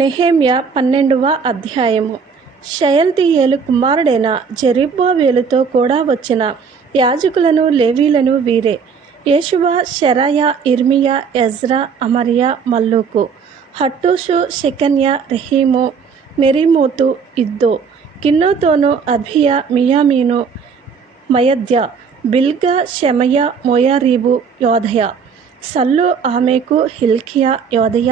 నెహేమ్య పన్నెండవ అధ్యాయము. షయల్తీయేలు కుమారుడైన జెరుబ్బాబేలుతో కూడా వచ్చిన యాజకులను లేవీలను వీరే. యేషువ షెరాయ ఇర్మియా ఎజ్రా అమరియా మల్లూకు. హట్టూషు షెకన్య రెహీము మెరీమోతు ఇద్దో. కిన్నోతోను అభియా మియామీను మయద్య బిల్గా షెమయ మోయారీబు యోధయ. సల్లు ఆమెకు హిల్కియా యోధయ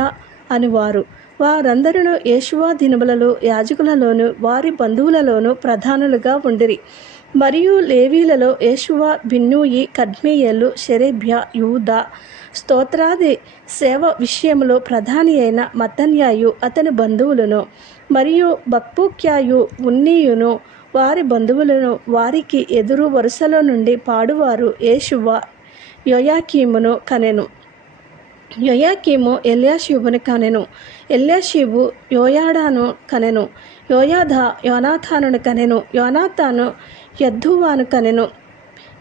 అనువారు. వారందరూ యేషువా దినములలో యాజకులలోను వారి బంధువులలోను ప్రధానులుగా ఉండిరి. మరియు లేవీలలో యేషువా బిన్నూయి కడ్మేయలు షరేభ్య యూదా స్తోత్రాది సేవ విషయంలో ప్రధాని అయిన మతన్యాయు అతని బంధువులను మరియు బక్పుక్యాయు ఉన్నీయును వారి బంధువులను వారికి ఎదురు వరుసలో నుండి పాడువారు యేషువా యోయాకీమును కనెను. యోయాకీము ఎల్యాషీబుని కనెను. ఎల్యాషీబు యోయాడాను కనెను. యోయాధ యోనాథానును కనెను. యోనాథాను యద్దువాను కనెను.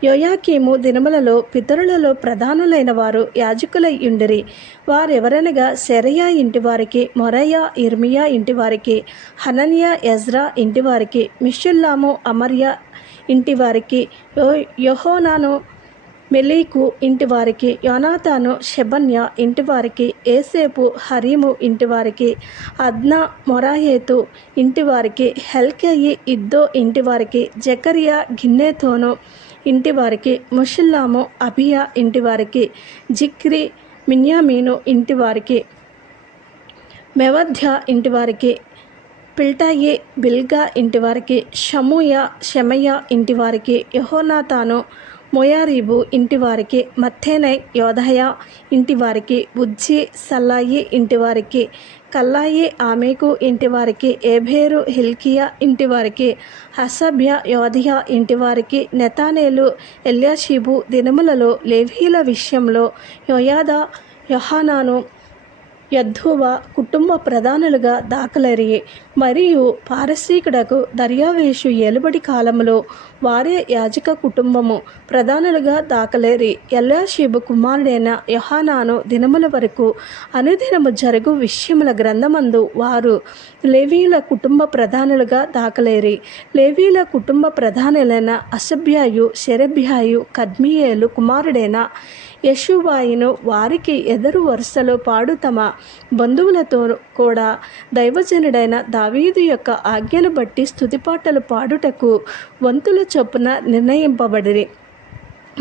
యోయాకీము దినములలో పితరులలో ప్రధానులైన వారు యాజకులై ఉండిరి. వారెవరనగా సెరయా ఇంటివారికి మొరయ్య ఇర్మియా ఇంటివారికి హనన్యా ఎజ్రా ఇంటివారికి మిషుల్లాము అమర్య ఇంటివారికి యో యహోనాను మెలీకు ఇంటివారికి యోనాతాను షెబన్య ఇంటివారికి ఏసేపు హరీము ఇంటివారికి అద్నా మొరాయేతు ఇంటివారికి హెల్కయి ఇద్దో ఇంటివారికి జకరియా గిన్నెతోను ఇంటివారికి ముషిల్లాము అభియా ఇంటివారికి జిక్రి మిన్యామీను ఇంటివారికి మెవధ్య ఇంటివారికి పిల్టాయి బిల్గా ఇంటివారికి షముయ షమయ ఇంటివారికి యహోనాతాను మొయారీబు ఇంటివారికి మత్తేనై యోధయ ఇంటివారికి బుజ్జి సల్లాయి ఇంటివారికి కల్లాయి ఆమెకు ఇంటివారికి ఏభేరు హిల్కియా ఇంటివారికి హసభ్య యోధియ ఇంటివారికి నెతానేలు ఎల్యాషీబు దినములలో లేవీల విషయంలో యోయాద యోహానాను యద్ధువ కుటుంబ ప్రధానులుగా దాఖలరి మరియు పారసీకుడకు దర్యావేషు ఏలుబడి కాలంలో వారే యాజక కుటుంబము ప్రధానులుగా దాఖలేరి. ఎల్లాషీబు కుమారుడైన యహానాను దినముల వరకు అనుదినము జరుగు విషయముల గ్రంథమందు వారు లేవీల కుటుంబ ప్రధానులుగా దాఖలేరి. లేవీల కుటుంబ ప్రధానులైన అసభ్యాయు శరభ్యాయు కద్మియేలు కుమారుడైన యశువాయిను వారికి ఎదురు వరుసలో పాడు తమ బంధువులతో కూడా దైవజనుడైన దావీదు యొక్క ఆజ్ఞను బట్టి స్థుతిపాటలు పాడుటకు వంతుల చొప్పున నిర్ణయింపబడిరి.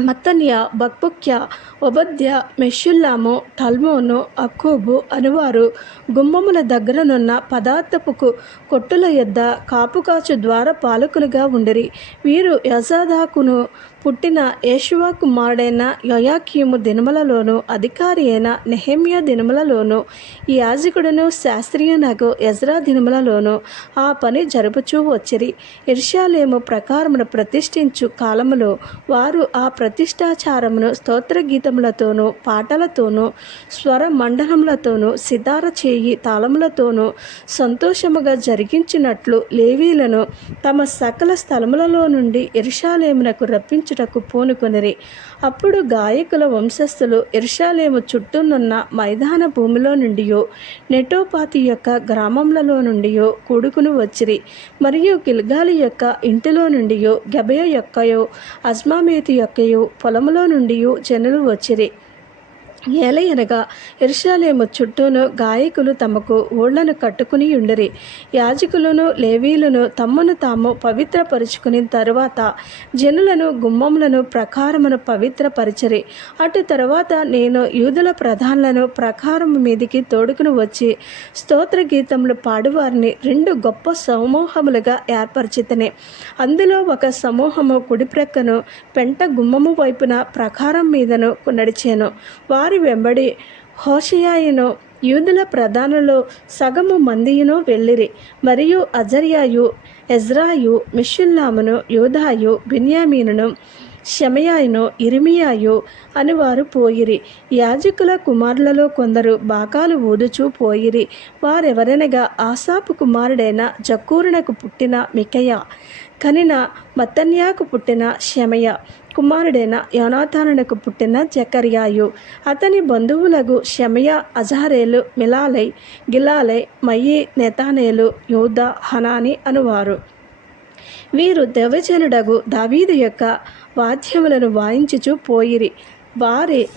మత్తన్య బక్బుక్య ఒబద్య మెషుల్లాము టల్మోను అక్కూబు అనువారు. గుమ్మముల దగ్గరనున్న పదార్థపుకు కొట్టుల యొద్ద కాపుకాచు ద్వార పాలకులుగా ఉండిరి. వీరు యజాదాకును పుట్టిన యేషువా కుమారుడైన యోయాకీము దినములలోను అధికారి అయిన నెహమ్య దినములలోను ఈ యాజకుడును శాస్త్రీయునకు ఎజ్రా దినములలోను ఆ పని జరుపుచూ వచ్చిరి. ఇర్షాలేము ప్రకారమును ప్రతిష్ఠించు కాలములో వారు ఆ ప్రతిష్టాచారమును స్తోత్ర గీతములతోనూ పాటలతోనూ స్వర మండలములతోనూ సితార చేయి తాళములతోనూ సంతోషముగా జరిగించినట్లు లేవీలను తమ సకల స్థలములలో నుండి ఎరుషాలేమునకు రప్పించుటకు పూనుకొనిరి. అప్పుడు గాయకుల వంశస్థులు ఎరుషాలేము చుట్టూనున్న మైదాన భూమిలో నుండియో నెటోపాతి యొక్క గ్రామములలో నుండియో కూడుకుని వచ్చిరి. మరియు గిల్గాలి యొక్క ఇంటిలో నుండియో గబయ యొక్కయో అజ్మామేతి యొక్కయో పొలములో నుండి జనులు వచ్చిరి. ఏలయనగా ఎరుషాలేము చుట్టూను గాయకులు తమకు ఊళ్ళను కట్టుకుని ఉండరి యాజకులను లేవీలను తమ్మును తాము పవిత్రపరుచుకుని తరువాత జనులను గుమ్మములను ప్రకారమును పవిత్రపరచరి. అటు తరువాత నేను యూదుల ప్రధానులను ప్రకారం మీదికి తోడుకుని వచ్చి స్తోత్ర గీతములు పాడువారిని రెండు గొప్ప సమూహములుగా ఏర్పరిచితని. అందులో ఒక సమూహము కుడిప్రక్కను పెంట గుమ్మము వైపున ప్రకారం మీదను నడిచాను. వారు వెంబడి హోషియాయును యూదుల ప్రధానులు సగము మందియును వెళ్ళిరి. మరియు అజర్యాయు ఎజ్రాయు మిషుల్లామును యోధాయు బిన్యామీనును షమయాయును ఇరిమియాయు అని వారు పోయిరి. యాజకుల కుమారులలో కొందరు బాకాలు ఊదుచూ పోయిరి. వారెవరనగా ఆసాపు కుమారుడైన జక్కూరునకు పుట్టిన మికయ కనిన మత్తన్యాకు పుట్టిన శమయ కుమారుడైన యోనాథానునకు పుట్టిన జకర్యాయు. అతని బంధువులకు షమయ అజారేలు మిలాలై గిలాలై మయ్యి నెతానేలు యూద హనాని అనువారు. వీరు దైవజనుడగు దావీదు యొక్క వాద్యములను వాయించుచు పోయిరి. వారి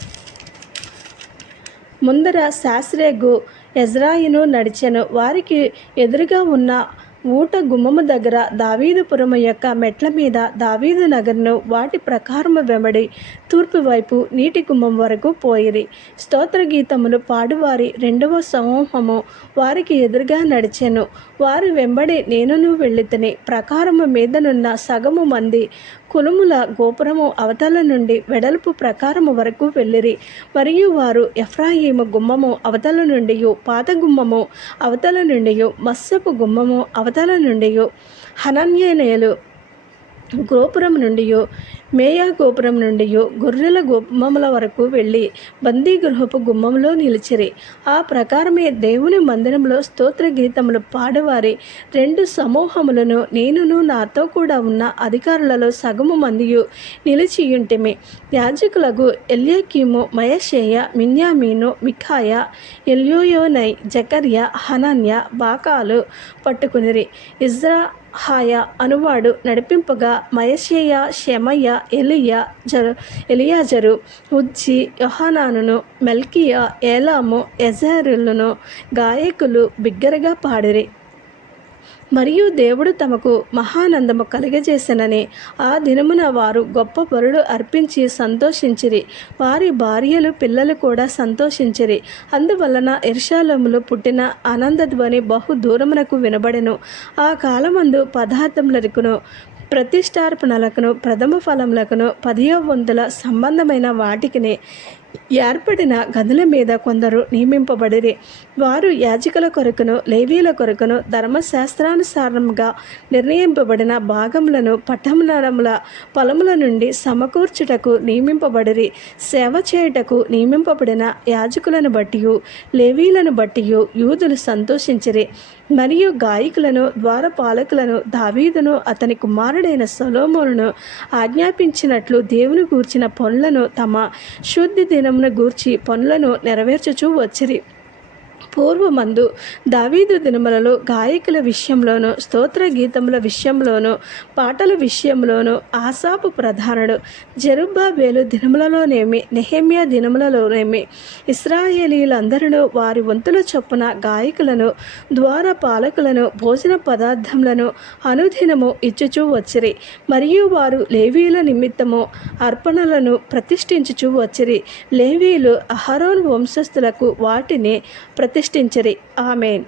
ముందర శాస్త్రేగు ఎజ్రాయిను నడిచెను. వారికి ఎదురుగా ఉన్న ఊట గుమ్మము దగ్గర దావీదుపురము యొక్క మెట్ల మీద దావీదు నగర్ను వాటి ప్రకారము వెంబడి తూర్పు వైపు నీటి గుమ్మం వరకు పోయిరి. స్తోత్ర గీతములు పాడువారి రెండవ సమూహము వారికి ఎదురుగా నడిచెను. వారి వెంబడి నేనును వెళ్ళితిని ప్రకారము మీదనున్న సగము మంది కులుముల గోపురము అవతల నుండి వెడల్పు ప్రకారము వరకు వెళ్ళిరి. మరియు వారు ఎఫ్రాయిము గుమ్మము అవతల నుండి పాత గుమ్మము అవతల నుండి మత్స్యపు గుమ్మము అవతల నుండి హనన్యనేలు గోపురం నుండి మేయా గోపురం నుండి గొర్రెల గుమ్మముల వరకు వెళ్ళి బందీ గృహపు గుమ్మంలో నిలిచిరి. ఆ ప్రకారమే దేవుని మందిరంలో స్తోత్ర గీతములు పాడవారి రెండు సమూహములను నేనును నాతో కూడా ఉన్న అధికారులలో సగము మందియు నిలిచియుంటిమి యాజకులకు ఎల్యాకీము మయశేయ మిన్యామీను మిఖాయ ఎల్యోయోనై జకర్య హనన్య బాకాలు పట్టుకునిరి. ఇజ్రా హాయ అనువాడు నడిపింపగా మయషేయ శమయ్య ఎలియా జరు ఎలియాజరు ఉజ్జి యోహానానును మెల్కియా ఏలాము ఎజారులను గాయకులు బిగ్గరగా పాడిరి. మరియు దేవుడు తమకు మహానందము కలిగజేసనని ఆ దినమున వారు గొప్ప బరుడు అర్పించి సంతోషించిరి. వారి భార్యలు పిల్లలు కూడా సంతోషించిరి. అందువలన ఇర్షాలములు పుట్టిన ఆనందధ్వని బహు దూరమునకు వినబడెను. ఆ కాలమందు పదార్థములకును ప్రతిష్టార్పణలకును ప్రథమ ఫలములకును పదియో వంతుల సంబంధమైన వాటికిని ఏర్పడిన గదుల మీద కొందరు నియమింపబడిరి. వారు యాజకుల కొరకును లేవీల కొరకును ధర్మశాస్త్రానుసారంగా నిర్ణయింపబడిన భాగములను పట్టణముల పొలముల నుండి సమకూర్చుటకు నియమింపబడిరి సేవ చేయుటకు నియమింపబడిన యాజకులను బట్టి లేవీలను బట్టి యూదులు సంతోషించిరి. మరియు గాయకులను ద్వారపాలకులను దావీదును అతని కుమారుడైన సొలోమోను ఆజ్ఞాపించినట్లు దేవుని గూర్చిన పనులను తమ శుద్ధి దినమును గూర్చి పనులను నెరవేర్చుచూ వచ్చిరి. పూర్వమందు దావీదు దినములలో గాయకుల విషయంలోను స్తోత్ర గీతముల విషయంలోను పాటల విషయంలోను ఆసాపు ప్రధానుడు జరుబ్బాబేలు దినములలోనేమి నెహమ్య దినములలోనేమి ఇస్రాయేలీలందరూ వారి వంతుల చొప్పున గాయకులను ద్వార పాలకులను భోజన పదార్థములను అనుదినము ఇచ్చుచూ వచ్చిరి. మరియు వారు లేవీల నిమిత్తము అర్పణలను ప్రతిష్ఠించుచూ వచ్చిరి. లేవీలు అహరోన్ వంశస్థులకు వాటిని ప్రతిష్ఠించరి ఆమెన్